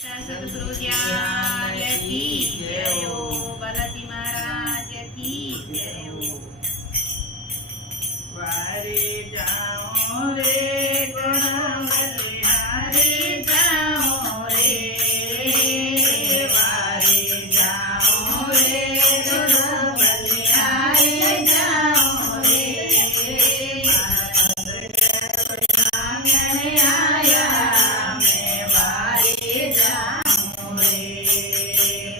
સદગુરુ જ્ઞાન કી જય હો, બાલાજી મહારાજ કી જય હો। વારે જાઓ રે ગુણવલિયારે જાઓ રે, વારે જાઓ રે ગુણવલિયારે જાઓ રે, આંગણે આયા મેં વારે જાઉં રે,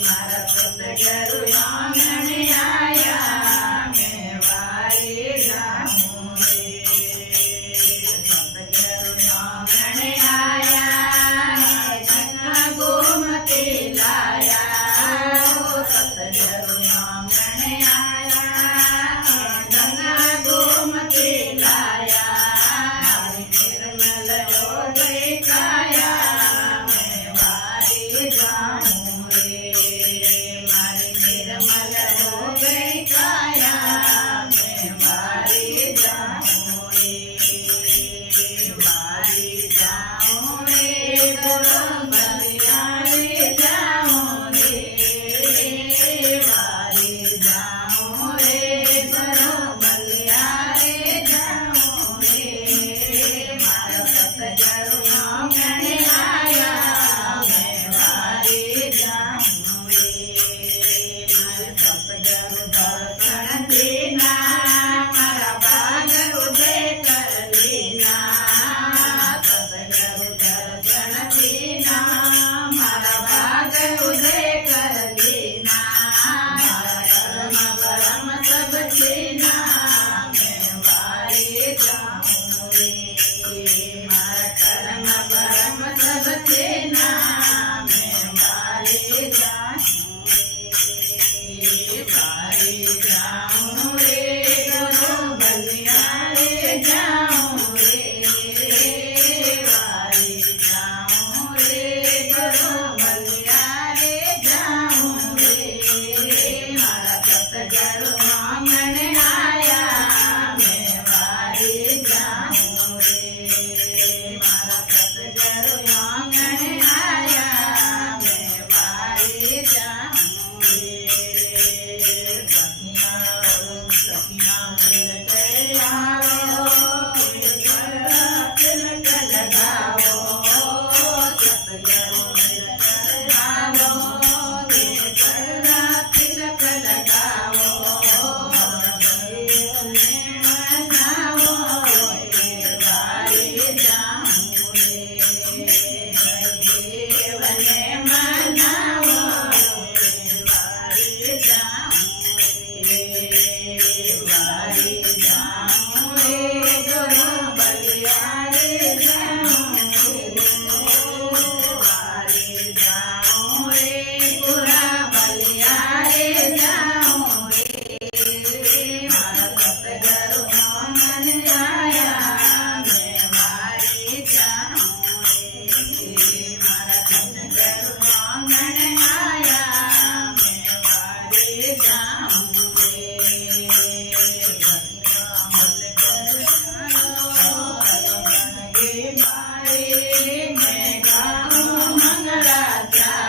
મારા સદગુરુ આંગણે આયા મેં વારે જાઉં રે, સદગુરુ આંગણે આયા ગંગા ગોમતી લાયા, સદગુરુ આંગણે આયા ગંગા ગોમતી લાયા, નિર્મલ હો ગઈ કાયા મેં વારે જાઉં રે, મારી નિર્મલ હો ગઈ કાયા મેં વારે જાઉં રે, વારે જાઉં રે ગુણવલિયારે જાઉં રે, વારે જાઉં રે ગુણવલિયારે જાઉં રે, મારા સદગુરુ આંગણે આયા મેં વારે જાઉં રે, મારા સદગુરુ દર્શન દેના મારા ભાગ ઉદય કર લેના, સદગુરુ દર્શન દેના મારા ભાગ ઉદય કર લેના, મારા કર્મ પરમ સબ છેના મેં વારે જાઉં રે, મારા કર્મ પરમ સબ છેના મેં વારે જાઉં રે, વારે જાઉં રે ગુણવલિયારે જાઉં રે, વારે જાઉં રે ગુણવલિયારે જાઉં રે, મારા સદગુરુ આંગણે આયા મેં વારે જાઉં રે, મારા સદગુરુ આંગણે આયા મેં વારે જાઉં રે, સખિયા મિલકે આવો તિલક લગાવો, સદગુરુ મિલકે આવો તિલક લગાવો, મનાવો વારે જાઉં રે, દેવને મનાવો વારે જાઉં રે, વારે જાઉં રે ગુણવલિયારે જાઉં રે, વારે જાઉં રે ગુણવલિયારે જાઉં રે, મારા સદગુરુ આંગણે આયા મેં વારે જાઉં રે, મારા સદગુરુ આંગણે આયા મેં વારે જાઉં રે, મેં ગાઉં મંગળાચરણ